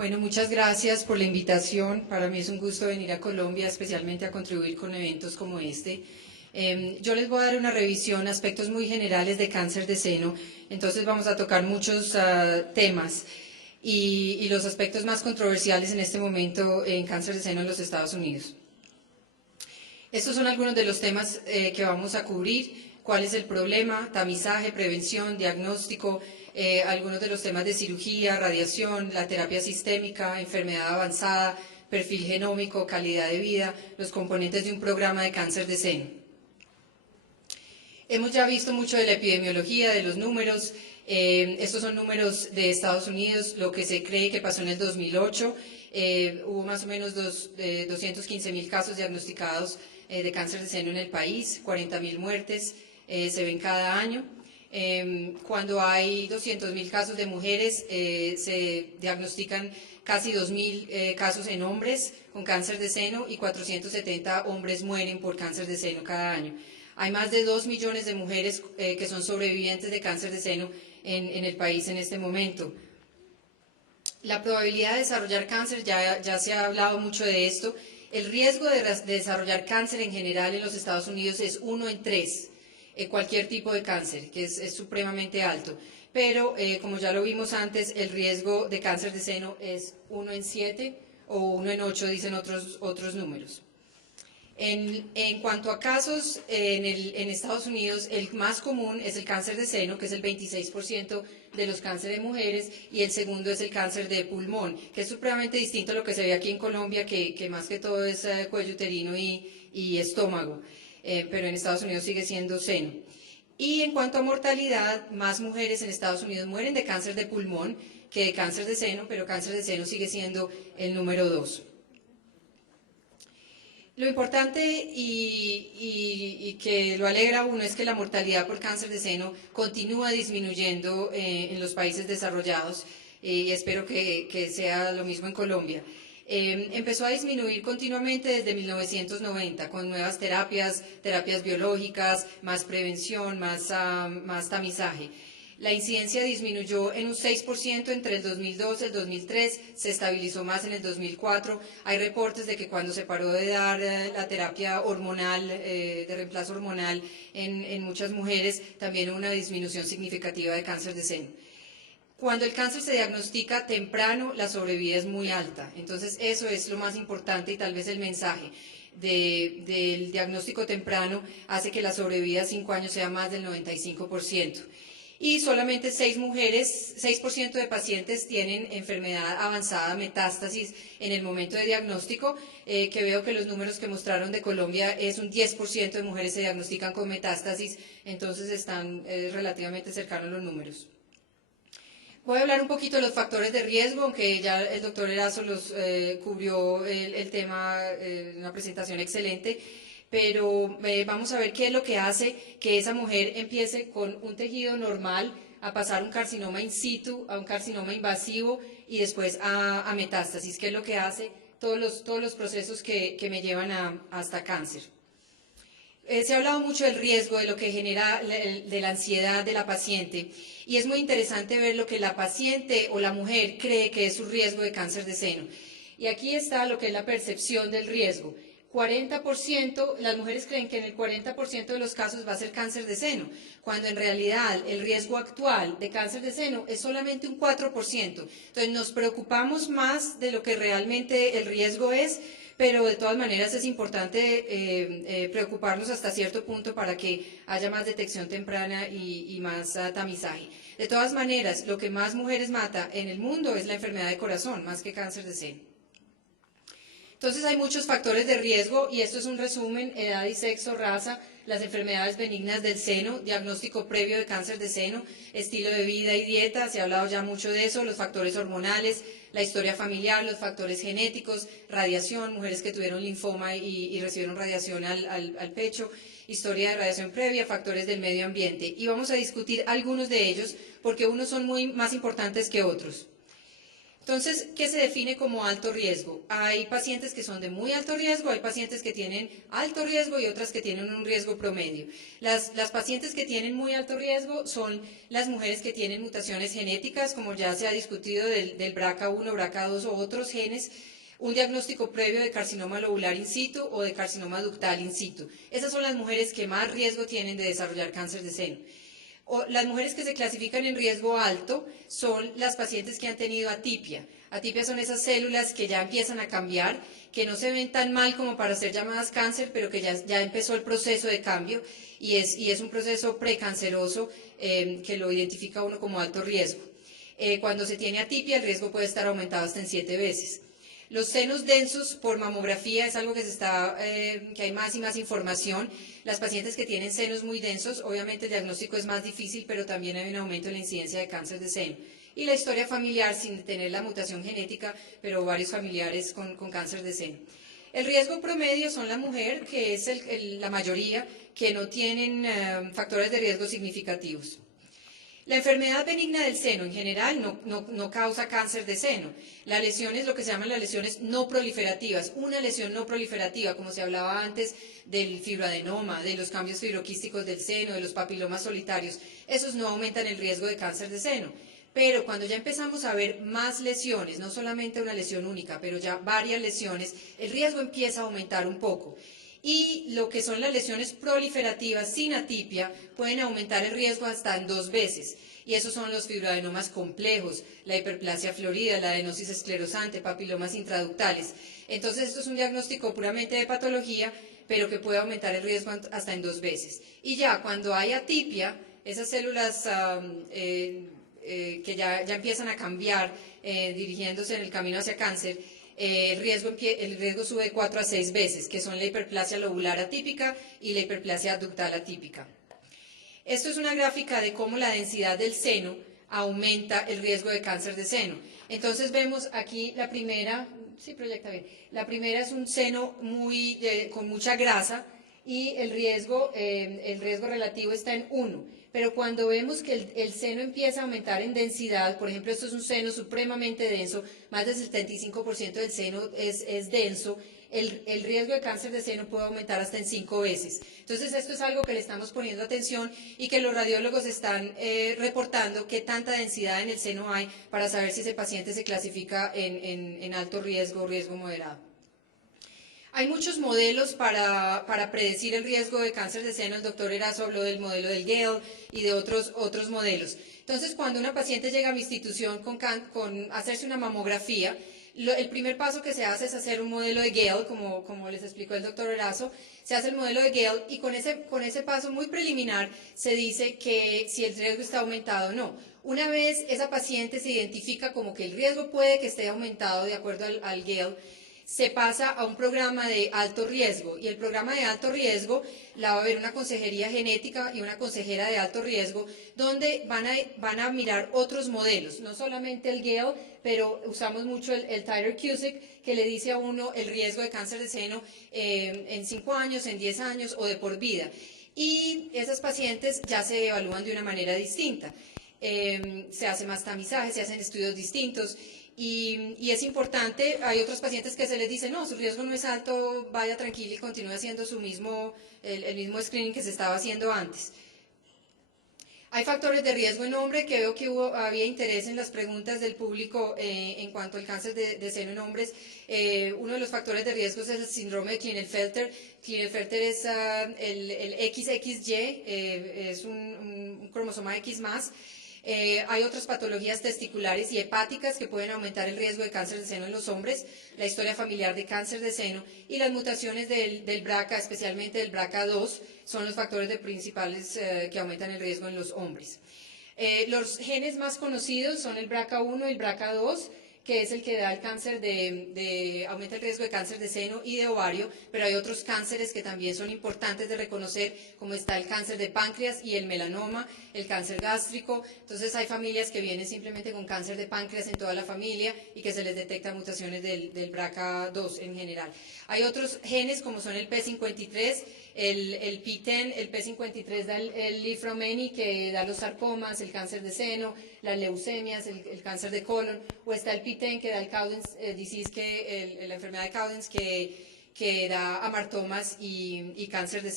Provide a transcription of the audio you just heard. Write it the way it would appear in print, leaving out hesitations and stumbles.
Bueno, muchas gracias por la invitación. Para mí es un gusto venir a Colombia, especialmente a contribuir con eventos como este. Yo les voy a dar una revisión, aspectos muy generales de cáncer de seno. Entonces vamos a tocar muchos temas y los aspectos más controversiales en este momento en cáncer de seno en los Estados Unidos. Estos son algunos de los temas que vamos a cubrir. ¿Cuál es el problema? Tamizaje, prevención, diagnóstico, algunos de los temas de cirugía, radiación, la terapia sistémica, enfermedad avanzada, perfil genómico, calidad de vida, los componentes de un programa de cáncer de seno. Hemos ya visto mucho de la epidemiología, de los números. Estos son números de Estados Unidos, lo que se cree que pasó en el 2008. Hubo más o menos 215.000 casos diagnosticados de cáncer de seno en el país, 40.000 muertes se ven cada año. Cuando hay 200.000 casos de mujeres, se diagnostican casi 2.000 casos en hombres con cáncer de seno y 470 hombres mueren por cáncer de seno cada año. Hay más de 2 millones de mujeres que son sobrevivientes de cáncer de seno en el país en este momento. La probabilidad de desarrollar cáncer, ya se ha hablado mucho de esto. El riesgo de desarrollar cáncer en general en los Estados Unidos es 1 en 3, cualquier tipo de cáncer, que es supremamente alto. Pero, como ya lo vimos antes, el riesgo de cáncer de seno es 1 en 7 o 1 en 8, dicen otros números. En cuanto a casos en Estados Unidos, el más común es el cáncer de seno, que es el 26% de los cánceres de mujeres, y el segundo es el cáncer de pulmón, que es supremamente distinto a lo que se ve aquí en Colombia, que más que todo es cuello uterino y estómago, pero en Estados Unidos sigue siendo seno. Y en cuanto a mortalidad, más mujeres en Estados Unidos mueren de cáncer de pulmón que de cáncer de seno, pero cáncer de seno sigue siendo el número 2. Lo importante y que lo alegra a uno es que la mortalidad por cáncer de seno continúa disminuyendo en los países desarrollados y espero que sea lo mismo en Colombia. Empezó a disminuir continuamente desde 1990 con nuevas terapias biológicas, más prevención, más tamizaje. La incidencia disminuyó en un 6% entre el 2002 y el 2003, se estabilizó más en el 2004. Hay reportes de que cuando se paró de dar la terapia hormonal, de reemplazo hormonal en muchas mujeres, también hubo una disminución significativa de cáncer de seno. Cuando el cáncer se diagnostica temprano, la sobrevida es muy alta. Entonces, eso es lo más importante y tal vez el mensaje del diagnóstico temprano hace que la sobrevida a 5 años sea más del 95%. Y solamente 6% de pacientes tienen enfermedad avanzada, metástasis, en el momento de diagnóstico, que veo que los números que mostraron de Colombia es un 10% de mujeres se diagnostican con metástasis, entonces están relativamente cercanos los números. Voy a hablar un poquito de los factores de riesgo, aunque ya el doctor Erazo los cubrió el tema en una presentación excelente, pero vamos a ver qué es lo que hace que esa mujer empiece con un tejido normal a pasar un carcinoma in situ, a un carcinoma invasivo y después a metástasis, qué es lo que hace todos los procesos que me llevan hasta cáncer. Se ha hablado mucho del riesgo, de lo que genera, de la ansiedad de la paciente, y es muy interesante ver lo que la paciente o la mujer cree que es su riesgo de cáncer de seno. Y aquí está lo que es la percepción del riesgo. 40%, las mujeres creen que en el 40% de los casos va a ser cáncer de seno, cuando en realidad el riesgo actual de cáncer de seno es solamente un 4%. Entonces nos preocupamos más de lo que realmente el riesgo es, pero de todas maneras es importante preocuparnos hasta cierto punto para que haya más detección temprana y más tamizaje. De todas maneras, lo que más mujeres mata en el mundo es la enfermedad de corazón, más que cáncer de seno. Entonces hay muchos factores de riesgo y esto es un resumen: edad y sexo, raza, las enfermedades benignas del seno, diagnóstico previo de cáncer de seno, estilo de vida y dieta, se ha hablado ya mucho de eso, los factores hormonales, la historia familiar, los factores genéticos, radiación, mujeres que tuvieron linfoma y recibieron radiación al pecho, historia de radiación previa, factores del medio ambiente. Y vamos a discutir algunos de ellos porque unos son más importantes que otros. Entonces, ¿qué se define como alto riesgo? Hay pacientes que son de muy alto riesgo, hay pacientes que tienen alto riesgo y otras que tienen un riesgo promedio. Las pacientes que tienen muy alto riesgo son las mujeres que tienen mutaciones genéticas, como ya se ha discutido del BRCA1, BRCA2 o otros genes, un diagnóstico previo de carcinoma lobular in situ o de carcinoma ductal in situ. Esas son las mujeres que más riesgo tienen de desarrollar cáncer de seno. Las mujeres que se clasifican en riesgo alto son las pacientes que han tenido atipia. Atipia son esas células que ya empiezan a cambiar, que no se ven tan mal como para ser llamadas cáncer, pero que ya empezó el proceso de cambio y es un proceso precanceroso que lo identifica uno como alto riesgo. Cuando se tiene atipia, el riesgo puede estar aumentado hasta en 7 veces. Los senos densos por mamografía es algo que que hay más y más información. Las pacientes que tienen senos muy densos, obviamente el diagnóstico es más difícil, pero también hay un aumento en la incidencia de cáncer de seno. Y la historia familiar, sin tener la mutación genética, pero varios familiares con cáncer de seno. El riesgo promedio son la mujer, que es la mayoría, que no tienen factores de riesgo significativos. La enfermedad benigna del seno en general no causa cáncer de seno. La lesión es lo que se llaman las lesiones no proliferativas. Una lesión no proliferativa, como se hablaba antes del fibroadenoma, de los cambios fibroquísticos del seno, de los papilomas solitarios, esos no aumentan el riesgo de cáncer de seno. Pero cuando ya empezamos a ver más lesiones, no solamente una lesión única, pero ya varias lesiones, el riesgo empieza a aumentar un poco. Y lo que son las lesiones proliferativas sin atipia pueden aumentar el riesgo hasta en 2 veces. Y esos son los fibroadenomas complejos, la hiperplasia florida, la adenosis esclerosante, papilomas intraductales. Entonces esto es un diagnóstico puramente de patología, pero que puede aumentar el riesgo hasta en 2 veces. Y ya cuando hay atipia, esas células que ya empiezan a cambiar, dirigiéndose en el camino hacia cáncer, el riesgo sube 4 a 6 veces, que son la hiperplasia lobular atípica y la hiperplasia ductal atípica. Esto es una gráfica de cómo la densidad del seno aumenta el riesgo de cáncer de seno. Entonces vemos aquí la primera, sí proyecta bien, la primera es un seno con mucha grasa y el riesgo relativo está en 1. Pero cuando vemos que el seno empieza a aumentar en densidad, por ejemplo, esto es un seno supremamente denso, más del 75% del seno es denso, el riesgo de cáncer de seno puede aumentar hasta en 5 veces. Entonces, esto es algo que le estamos poniendo atención y que los radiólogos están reportando qué tanta densidad en el seno hay para saber si ese paciente se clasifica en alto riesgo o riesgo moderado. Hay muchos modelos para predecir el riesgo de cáncer de seno. El doctor Erazo habló del modelo del Gale y de otros modelos. Entonces, cuando una paciente llega a mi institución con hacerse una mamografía, el primer paso que se hace es hacer un modelo de Gale, como les explicó el doctor Erazo. Se hace el modelo de Gale y con ese paso muy preliminar se dice que si el riesgo está aumentado o no. Una vez esa paciente se identifica como que el riesgo puede que esté aumentado de acuerdo al Gale, se pasa a un programa de alto riesgo, y el programa de alto riesgo la va a ver una consejería genética y una consejera de alto riesgo, donde van a mirar otros modelos, no solamente el Gale, pero usamos mucho el Titer-Cuzick, que le dice a uno el riesgo de cáncer de seno en 5 años, en 10 años o de por vida. Y esas pacientes ya se evalúan de una manera distinta. Se hace más tamizaje, se hacen estudios distintos. Y es importante, hay otros pacientes que se les dice, no, su riesgo no es alto, vaya tranquilo y continúe haciendo el mismo screening que se estaba haciendo antes. Hay factores de riesgo en hombre, que veo que había interés en las preguntas del público en cuanto al cáncer de seno en hombres. Uno de los factores de riesgo es el síndrome de Klinefelter. Klinefelter es el XXY, es un cromosoma X más. Hay otras patologías testiculares y hepáticas que pueden aumentar el riesgo de cáncer de seno en los hombres, la historia familiar de cáncer de seno y las mutaciones del BRCA, especialmente del BRCA2, son los factores principales que aumentan el riesgo en los hombres. Los genes más conocidos son el BRCA1 y el BRCA2, que es el que da el cáncer aumenta el riesgo de cáncer de seno y de ovario, pero hay otros cánceres que también son importantes de reconocer, como está el cáncer de páncreas y el melanoma, el cáncer gástrico. Entonces hay familias que vienen simplemente con cáncer de páncreas en toda la familia y que se les detectan mutaciones del BRCA2 en general. Hay otros genes como son el P53, el PTEN, el P53 da el lifromeni, que da los sarcomas, el cáncer de seno, las leucemias, el cáncer de colon, o está el epiten que da el Cowden's disease, la enfermedad de Cowden's que da amartomas y cáncer de